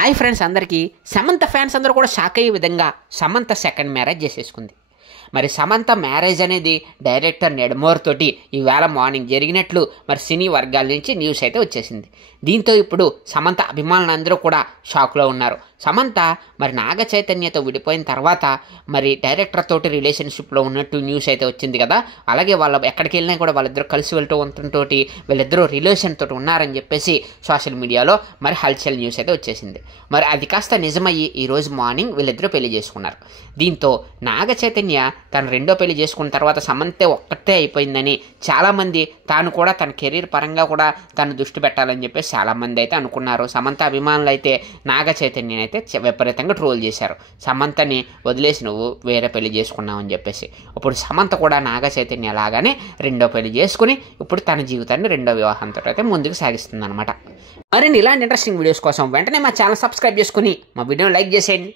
Hi friends అందరికీ. Samantha fans అందరూ కూడా షాక్ అయ్యే విధంగా సమంత సెకండ్ మ్యారేజ్ చేసేసుకుంది. మరి సమంత మ్యారేజ్ అనేది డైరెక్టర్ నెడమోర్ తోటి ఈవేళ మార్నింగ్ జరిగినట్లు మరి సినీ వర్గాల నుంచి న్యూస్ అయితే వచ్చేసింది. దీంతో ఇప్పుడు సమంత అభిమానులందరూ కూడా షాక్లో ఉన్నారు. సమంత మరి నాగ చైతన్యతో విడిపోయిన తర్వాత మరి డైరెక్టర్ తోటి రిలేషన్షిప్లో ఉన్నట్టు న్యూస్ అయితే వచ్చింది కదా. అలాగే వాళ్ళ ఎక్కడికి వెళ్ళినా కూడా వాళ్ళిద్దరూ కలిసి వెళ్తూ ఉండటంతో వీళ్ళిద్దరూ రిలేషన్ తోటి ఉన్నారని చెప్పేసి సోషల్ మీడియాలో మరి హల్చల్ న్యూస్ అయితే వచ్చేసింది. మరి అది కాస్త నిజమయ్యి ఈరోజు మార్నింగ్ వీళ్ళిద్దరూ పెళ్లి చేసుకున్నారు. దీంతో నాగ చైతన్య తను రెండో పెళ్లి చేసుకున్న తర్వాత సమంతే ఒక్కటే అయిపోయిందని చాలామంది తాను కూడా తన కెరీర్ పరంగా కూడా తను దృష్టి పెట్టాలని చెప్పేసి చాలామంది అయితే అనుకున్నారు. సమంత అభిమానులు అయితే నాగ చైతన్యని అయితే విపరీతంగా ట్రోల్ చేశారు. సమంతని వదిలేసి నువ్వు వేరే పెళ్లి చేసుకున్నావు అని చెప్పేసి. ఇప్పుడు సమంత కూడా నాగ చైతన్య లాగానే రెండో పెళ్లి చేసుకుని ఇప్పుడు తన జీవితాన్ని రెండో వివాహంతో అయితే ముందుకు సాగిస్తుంది అనమాట. మరిన్ని ఇలాంటి ఇంట్రెస్టింగ్ వీడియోస్ కోసం వెంటనే మా ఛానల్ సబ్స్క్రైబ్ చేసుకుని మా వీడియోని లైక్ చేసేయండి.